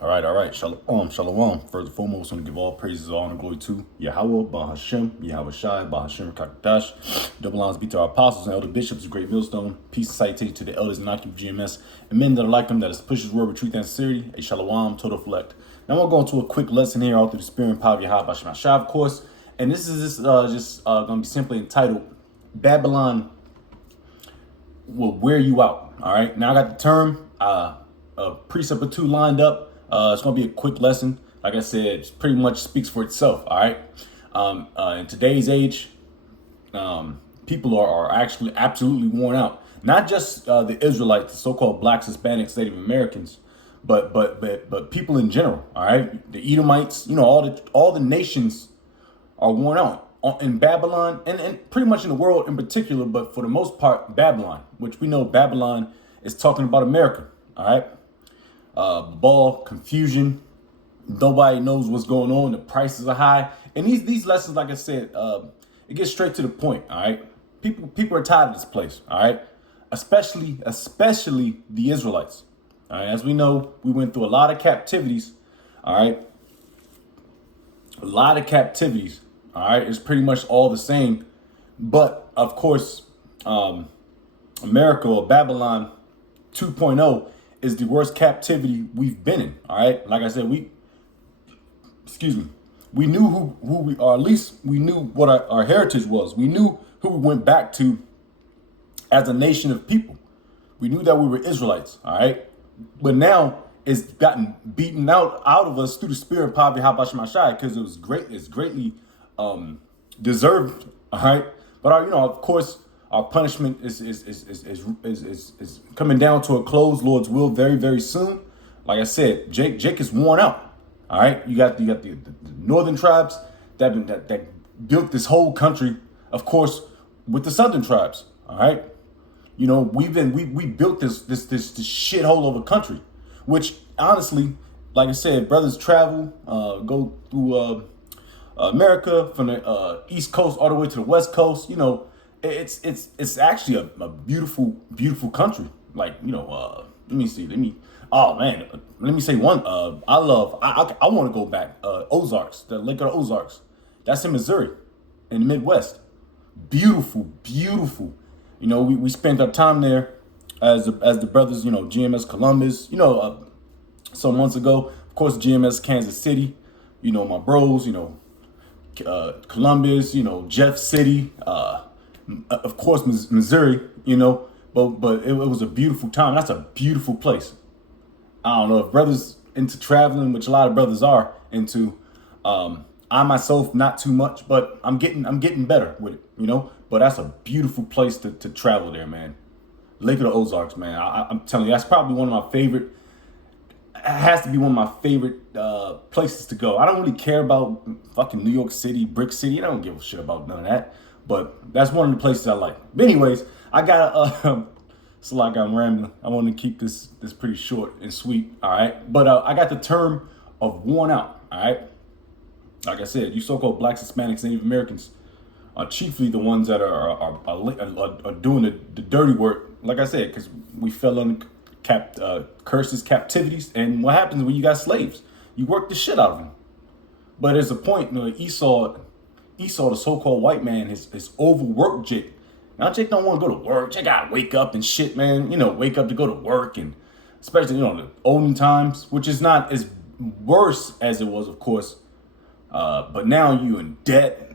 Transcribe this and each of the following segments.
All right. Shalom, shalom. First and foremost, I want to give all praises, all honor, glory to Yahweh, Bahashem, Yahweh Shai, Bahashem, Kakadash. Double lines be to our apostles and elder bishops, the great millstone. Peace and citation to the elders and occupant GMS, and men that are like them, that is pushes word with truth and sincerity. A shalom, total reflect. Now, I'm going to go into a quick lesson here, all through the spirit and power of Yahweh, Bahashem Shai, of course. And this is just going to be simply entitled, Babylon will wear you out. All right. Now, I got the term, a precept or two lined up. It's going to be a quick lesson. Like I said, it pretty much speaks for itself. All right. In today's age, people are actually absolutely worn out. Not just the Israelites, the so-called blacks, Hispanics, Native Americans, but people in general. All right. The Edomites, all the nations are worn out in Babylon and pretty much in the world in particular. But for the most part, Babylon, which we know Babylon is talking about America. All right. Ball, confusion. Nobody knows what's going on. The prices are high. And these lessons, like I said, it gets straight to the point. All right. People are tired of this place. All right. Especially the Israelites. All right. As we know, we went through a lot of captivities. All right. A lot of captivities. All right. It's pretty much all the same. But of course, America or Babylon 2.0 is the worst captivity we've been in. All right. Like I said, we knew who we are. At least we knew what our heritage was. We knew who we went back to as a nation of people. We knew that we were Israelites. All right. But now it's gotten beaten out of us through the spirit and power of Yahweh Shai, because it's greatly deserved. All right. But of course, our punishment is coming down to a close, Lord's will, very, very soon. Like I said, Jake is worn out. All right, you got the northern tribes that built this whole country, of course, with the southern tribes. All right, we built this shithole of a country, which honestly, like I said, brothers travel, go through America from the East Coast all the way to the West Coast. It's actually a beautiful country. Like, let me say one. I want to go back. Ozarks, the Lake of the Ozarks. That's in Missouri, in the Midwest. Beautiful. We spent our time there as the brothers, GMS Columbus, some months ago. Of course, GMS Kansas City, my bros, Columbus, Jeff City, of course, Missouri, but it was a beautiful time. That's a beautiful place. I don't know if brothers into traveling, which a lot of brothers are into. I myself, not too much, but I'm getting better with it, But that's a beautiful place to travel there, man. Lake of the Ozarks, man. I'm telling you, that's probably one of my favorite. It has to be one of my favorite places to go. I don't really care about fucking New York City, Brick City. I don't give a shit about none of that. But that's one of the places I like. But anyways, I got it's like I'm rambling. I want to keep this pretty short and sweet. All right. But I got the term of worn out. All right. Like I said, you so-called blacks, Hispanics, Native Americans are chiefly the ones that are doing the dirty work. Like I said, because we fell under curses, captivities, and what happens when you got slaves? You work the shit out of them. But there's a point, Esau, the so-called white man, is overworked Jake. Now Jake don't want to go to work. Jake gotta wake up and shit, man. Wake up to go to work, and especially the olden times, which is not as worse as it was, of course. But now you in debt.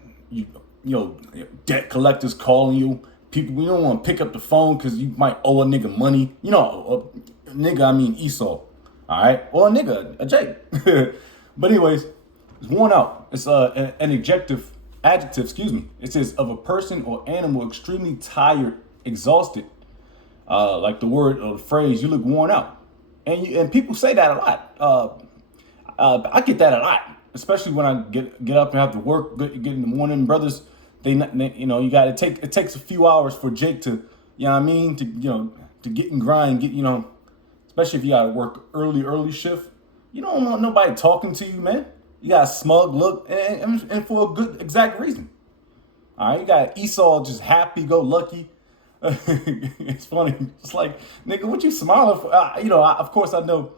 Debt collectors calling you. People, you don't want to pick up the phone because you might owe a nigga money. I mean Esau. All right, or a nigga, a Jake. But anyways, it's worn out. It's an adjective. It says of a person or animal extremely tired, exhausted. Like the word or the phrase, you look worn out, and people say that a lot. I get that a lot, especially when I get up and have to work, get in the morning. Brothers, you got to it takes a few hours for Jake to, to get and grind, especially if you got to work early shift. You don't want nobody talking to you, man. You got a smug look, and for a good exact reason. All right, you got Esau just happy-go-lucky. It's funny. It's like, nigga, what you smiling for? Of course, I know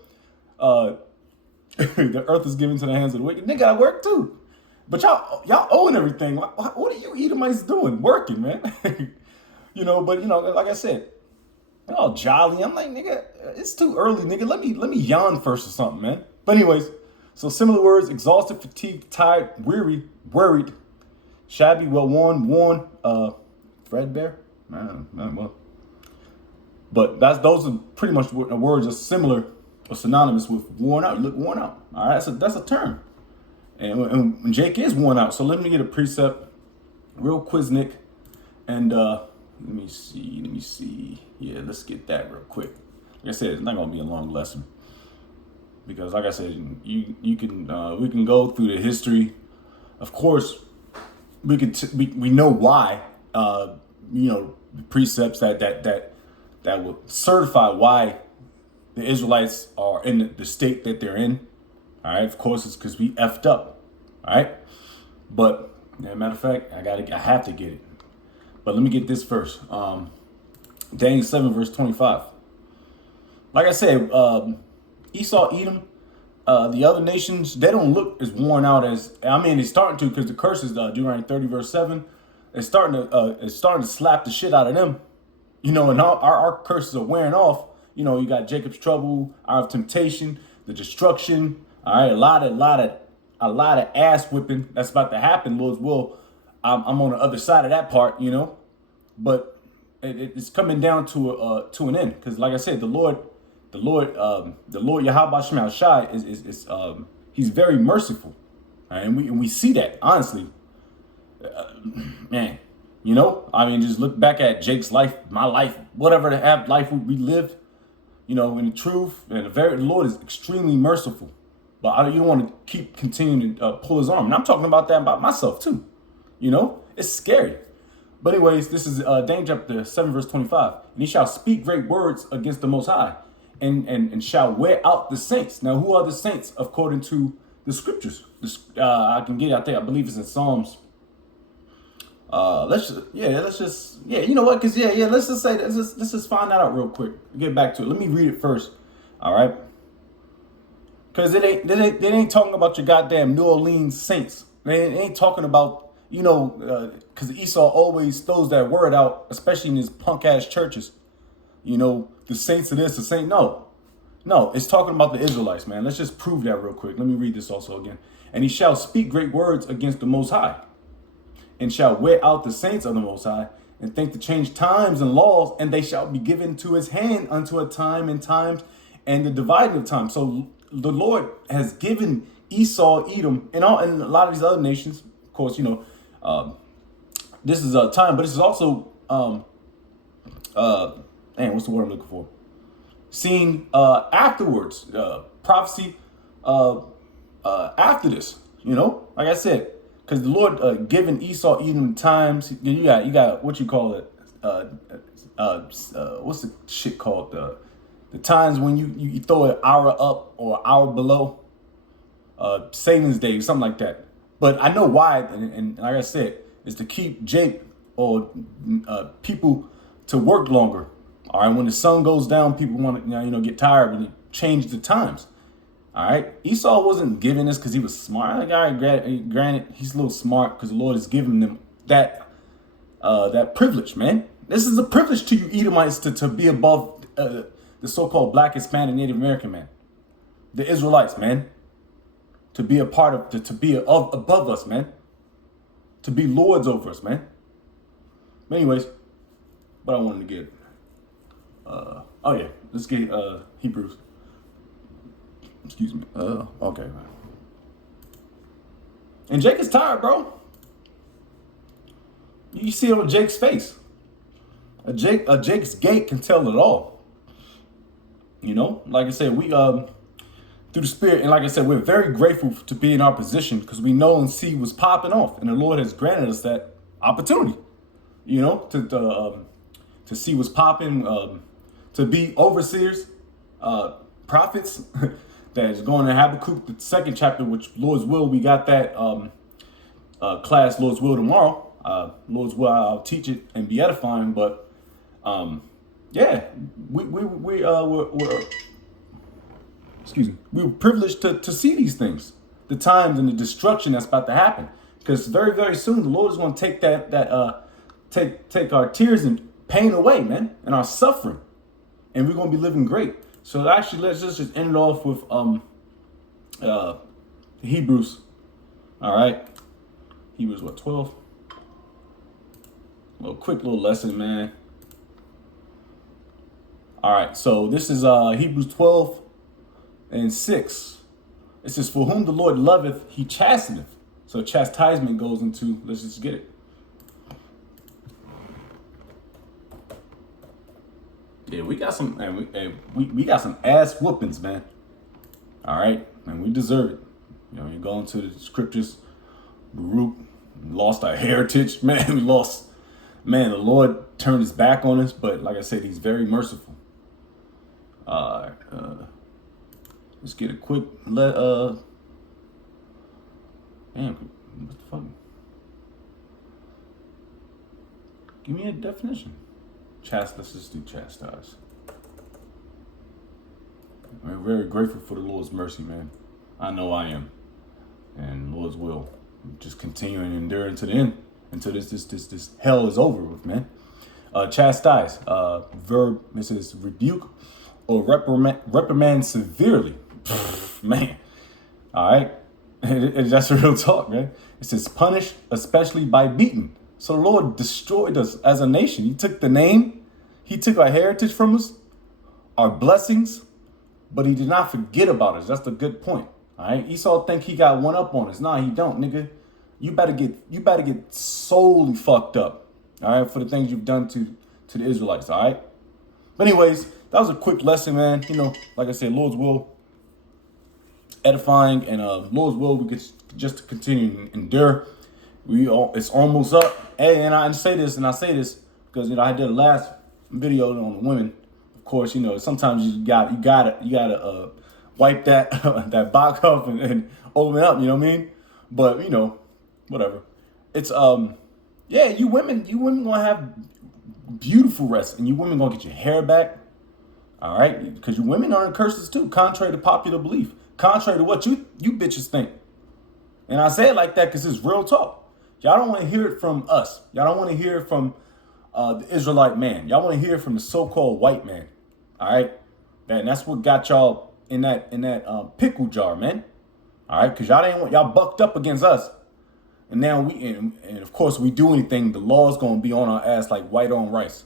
The earth is given to the hands of the wicked. Nigga, I work too. But y'all own everything. What are you Edomites doing? Working, man. But like I said, they're all jolly. I'm like, nigga, it's too early, nigga. Let me yawn first or something, man. But anyways, so similar words: exhausted, fatigued, tired, weary, worried, shabby, well worn, threadbare. Well, but those are pretty much words are similar or synonymous with worn out. You look worn out. All right, that's a term. And Jake is worn out. So let me get a precept, real Quiznik, and let me see. Yeah, let's get that real quick. Like I said, it's not gonna be a long lesson because, like I said, you can we can go through the history. Of course, we know why. The precepts that will certify why the Israelites are in the state that they're in. All right, of course, it's because we effed up. All right, but matter of fact, I have to get it. But let me get this first. Daniel 7 verse 25. Like I said, Esau, Edom, the other nations, they don't look as worn out as, it's starting to, because the curses, Deuteronomy 30 verse 7, it's starting to slap the shit out of them. And our curses are wearing off. You got Jacob's trouble, hour of temptation, the destruction. All right, a lot of ass whipping that's about to happen, Lord's will. I'm on the other side of that part, but it's coming down to an end, because like I said, the Lord Yahweh Shem Shai is he's very merciful, right? And we see that honestly, man. Just look back at Jake's life, my life, whatever the life we lived, in the truth, and the Lord is extremely merciful. But you don't want to keep continuing to pull his arm. And I'm talking about that about myself too. It's scary. But anyways, this is Daniel chapter 7 verse 25. And he shall speak great words against the Most High, and shall wear out the saints. Now, who are the saints according to the scriptures? I can get it. I believe it's in Psalms. Let's just say let's just find that out real quick. Get back to it. Let me read it first. All right. Because they ain't talking about your goddamn New Orleans Saints. They ain't talking about, because Esau always throws that word out, especially in his punk ass churches. The saints of this, the saint. No, it's talking about the Israelites, man. Let's just prove that real quick. Let me read this also again. And he shall speak great words against the Most High, and shall wear out the saints of the Most High, and think to change times and laws, and they shall be given to his hand unto a time and times, and the dividing of time. So the Lord has given Esau, Edom, and a lot of these other nations, of course, this is a time, but this is also, what's the word I'm looking for? Seen afterwards, prophecy after this, like I said, because the Lord given Esau, Edom times. You got what you call it, what's the shit called, the times when you throw an hour up or an hour below, Satan's day, something like that. But I know why, and like I said, is to keep Jake or people to work longer. All right, when the sun goes down, people want to get tired and change the times. All right, Esau wasn't giving this because he was smart. Like, all right, granted, he's a little smart because the Lord has given them that privilege, man. This is a privilege to you Edomites to be above the so-called Black, Hispanic, Native American man, the Israelites, man, to be a part of, to be above us, man, to be lords over us, man. But anyways, what I wanted to get, let's get Hebrews. Excuse me. Okay. And Jake is tired, bro. You see it on Jake's face. A Jake's gait can tell it all. Like I said, we through the Spirit, and like I said, we're very grateful to be in our position because we know and see what's popping off, and the Lord has granted us that opportunity. To see what's popping, to be overseers, prophets. That is going to Habakkuk, the second chapter, which Lord's will, we got that class, Lord's will, tomorrow. Lord's will, I'll teach it and be edifying. But we're excuse me, we were privileged to see these things, the times and the destruction that's about to happen. Because very, very soon the Lord is going to take take our tears and pain away, man, and our suffering, and we're going to be living great. So actually, let's just end it off with Hebrews. All right, Hebrews what, 12? Quick little lesson, man. All right, so this is Hebrews 12:6. It says, "For whom the Lord loveth, he chasteneth." So chastisement goes into, let's just get it. Yeah, we got some, and we got some ass whoopings, man. All right, and we deserve it. You know, you go into the scriptures, Baruch lost our heritage, man. We lost, man. The Lord turned his back on us, but like I said, he's very merciful. Let's get a quick damn, what the fuck? Give me a definition. Let's just do chastise. We're very grateful for the Lord's mercy, man. I know I am. And the Lord's will. Just continue and endure until the end. Until this hell is over with, man. Chastise. Verb, this is rebuke or reprimand severely. Man. All right. That's real talk, man. It says punish, especially by beating. So the Lord destroyed us as a nation. He took the name. He took our heritage from us, our blessings, but he did not forget about us. That's the good point. All right. Esau think he got one up on us. Nah, he don't, nigga. You better get solely fucked up. All right, for the things you've done to the Israelites. All right. But anyways, that was a quick lesson, man. You know, like I said, Lord's will, edifying, and Lord's will, we get just to continue and endure. It's almost up. Hey, and I say this because, you know, I did a last video on the women. Of course, you know, sometimes you gotta wipe that that box off and open it up. You know what I mean? But you know, whatever. It's yeah, you women gonna have beautiful rest, and you women gonna get your hair back. All right, because you women are in curses too, contrary to popular belief, contrary to what you bitches think. And I say it like that because it's real talk. Y'all don't want to hear it from us. Y'all don't want to hear it from the Israelite man. Y'all want to hear it from the so-called white man. All right, and that's what got y'all in that pickle jar, man. All right, because y'all bucked up against us, and now and of course we do anything, the law's gonna be on our ass like white on rice.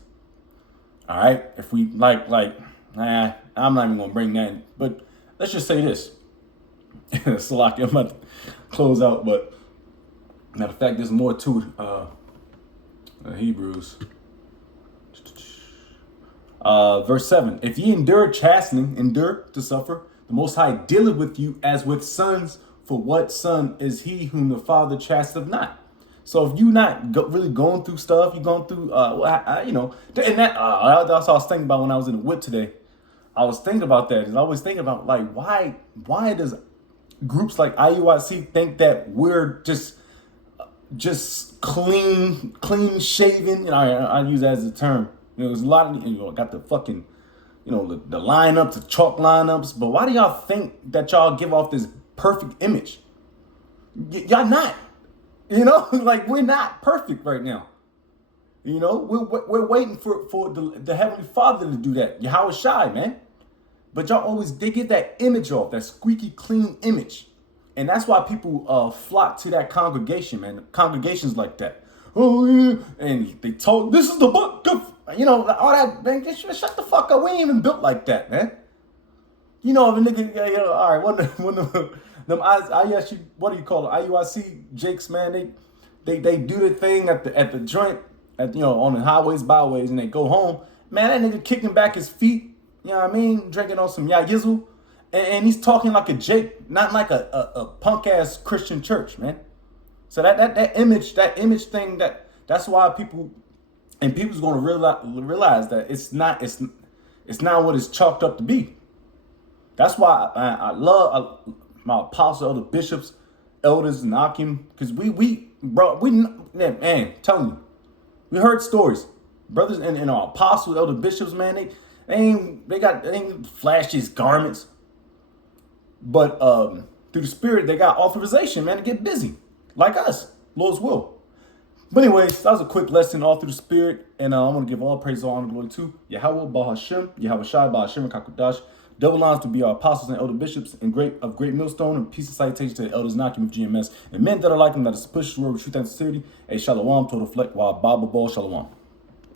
All right, if we I'm not even gonna bring that in, but let's just say this. Salaki, I'm about to close out, but matter of fact, there's more to Hebrews. Verse 7. If ye endure chastening, endure to suffer, the Most High dealeth with you as with sons, for what son is he whom the Father chasteneth not? So if you not really going through stuff, you're going through, you know, and that's what I was thinking about when I was in the whip today. I was thinking about that, and I was thinking about, like, why does groups like IUIC think that we're just clean shaven? You know, I use that as a term. You know, there's a lot of, you know, got the fucking, you know, the lineups, the chalk lineups. But why do y'all think that y'all give off this perfect image? Y'all not. You know, like, we're not perfect right now. You know, we're waiting for the Heavenly Father to do that. Yahweh Shai, man. But y'all they get that image off, that squeaky clean image. And that's why people flock to that congregation, man. Congregations like that. Oh, yeah. And they told, this is the book of, you know, all that, man. Shut the fuck up. We ain't even built like that, man. You know, if a nigga, you know, all right, one of them, what do you call it? IUIC Jakes, man. They do the thing at the joint, you know, on the highways, byways, and they go home. Man, that nigga kicking back his feet, you know what I mean? Drinking on some yayizzle. And he's talking like a Jake, not like a punk ass Christian church, man. So that image thing, that's why people's gonna realize that it's not what it's chalked up to be. That's why I love my apostles, elder bishops, elders, and Akim, because man, telling you, we heard stories, brothers and our apostles, elder bishops, man, they ain't flashiest garments. But through the Spirit, they got authorization, man, to get busy, like us, Lord's will. But anyways, that was a quick lesson all through the Spirit, and I want to give all praise, all honor, and glory to Yahweh, Bahashem, Yahweh Shai, Bahashem, and Kakudash. Double lines to be our apostles and elder bishops and great millstone, and peace and salutation to the elders knocking with GMS and men that are like them, that is push through truth and sincerity. A shalom, total fleck, while Bible ball, shalom.